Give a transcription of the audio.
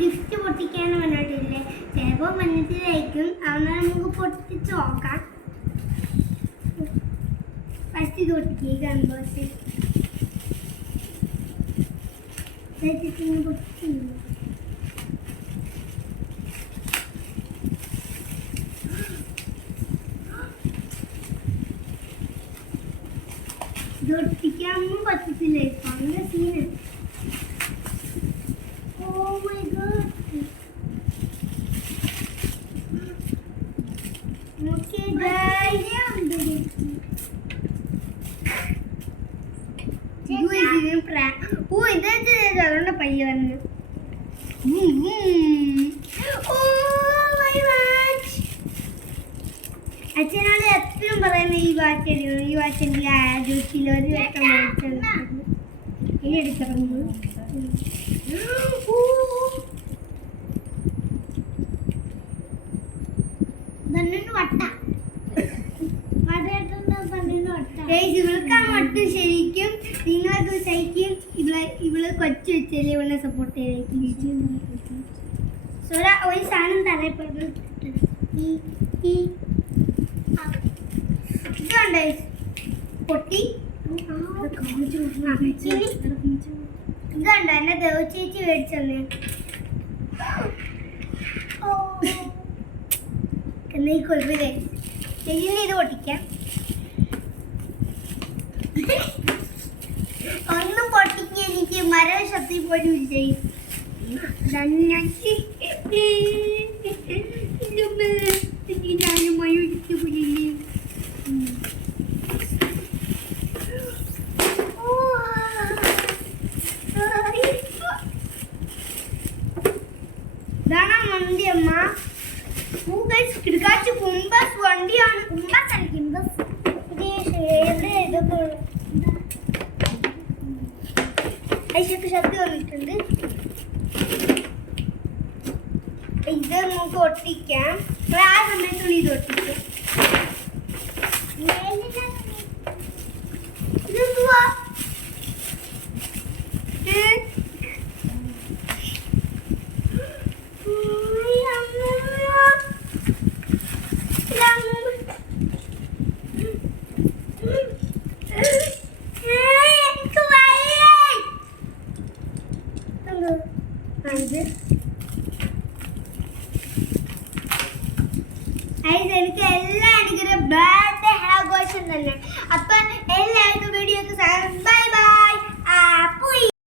Gift പൊട്ടിക്കാൻ വേണ്ടിട്ടില്ലേ ചിലപ്പോ മനസ്സിലായിരിക്കും അവനെ നമുക്ക് പൊട്ടിച്ച് നോക്കാം. ഫസ്റ്റ് ഇത് പൊട്ടിക്കുക കമ്പോസ് ഇതൊട്ടിക്കാനൊന്നും പറ്റത്തില്ല. ഇപ്പൊ അങ്ങനെ scene. Oh my god. Okay guys. ഇത് പ്രാങ്ക്. ഓ ഇതൊക്കെ അതുകൊണ്ട് പയ്യ വന്നു. അച്ഛനോട് എപ്പോഴും പറയുന്ന ഈ വാച്ച് എനിക്ക് ആദ്യത്തിൽ ഒരു വട്ടം മേടിച്ചു ഇനി എടുത്തിറങ്ങുന്നു. ഇവൾക്ക് ആ മട്ട് ശരിക്കും നിങ്ങളൊക്കെ ശരിക്കും ഇവള് കൊച്ചു വെച്ചല്ലേ ഇവളെ സപ്പോർട്ട് ചെയ്തേക്കും. ഒരു സാധനം തറയപ്പെടുന്നു. ഇതുണ്ട് പൊട്ടി. ഇതുണ്ട് എന്നെ ദേവച്ചേച്ചി മേടിച്ചെന്നേ. എന്നാ ഈ കൊഴുപ്പില്ലേ ചേച്ചിന് ഇത് പൊട്ടിക്കാം. ഒന്നും പൊട്ടിക്ക് എനിക്ക് മരം ശക്തി പോലും വിജയി. ഇതാണ് വണ്ടി അമ്മ. കിടക്കാച്ച് കുംബസ് വണ്ടിയാണ്. കുംബസ് അല്ല കിംബസ്. ഇതൊക്കെ ഐശക്ക് ശക്തി വന്നിട്ടുണ്ട്. ഇത് നമുക്ക് ഒട്ടിക്കാം. ആ സമയത്തുള്ള ഇത് ഒട്ടിക്കാം. ഇതെന്തുവാ? എനിക്ക് എല്ലാ എനിക്കൊരു ബർത്ത്ഡേ ആഘോഷം തന്നെ. അപ്പൊ എല്ലാവർക്കും വീഡിയോക്ക് ബൈ ബൈ.